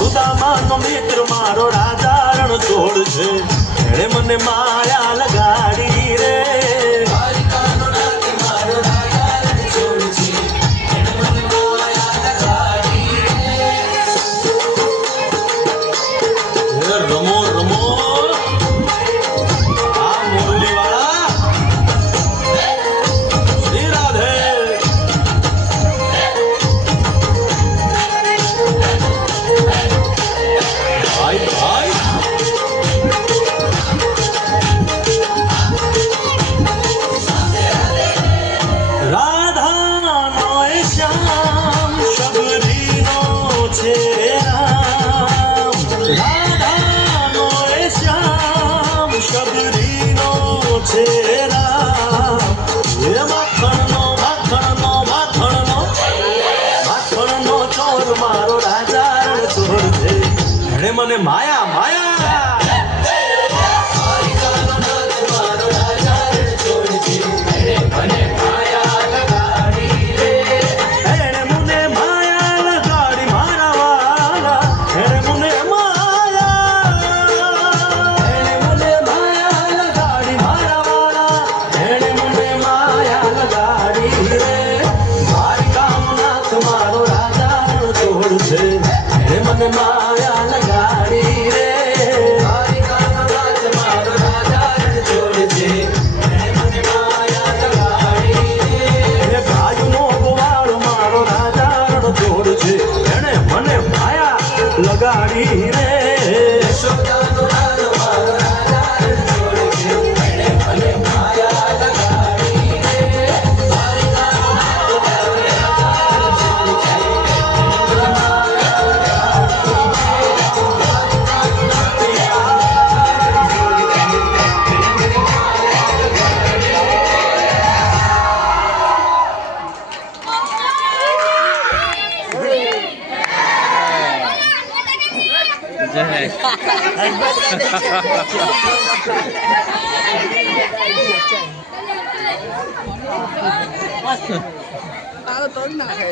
સુદામાનો મિત્ર મારો રાજા રણછોડ છે, એણે મને માયા લગાડી રે. રમો રમો આ મુરલી વાળા શ્રી રાધે. ભાઈ ભાઈ રાધાનો એ શ્યામ શબરીનો છે રામ. રાધાનો એ શ્યામ શબરીનો છે રામ. એ માખણનો માખણનો માખણનો માખણનો ચોર મારો રાજા રણછોડ છે, એણે મને માયા માયા. એણે મને માયા લગાડી મારા વાલા, એણે મને માયા લગાડી મારા વાલા, એણે મને માયા લગાડી રે. દ્વારિકાનાથ મારો રાજા રણછોડ છે, એણે મને માયા લગાડી રે. દ્વારિકાનાથ મારો રાજા રણછોડ છે, એણે મને માયા લગાડી રે. એ ગાયનો ગોવાળ મારો રાજા રણછોડ છે, એણે મને માયા લગાડી રે. યશોદાનો લાલ મારો રાજા રણછોડ છે, એણે મને માયા લગાડી રે. દ્વારિકાનાથ મારો રાજા રણછોડ છે, એણે મને માયા તારો તોડ નાખે.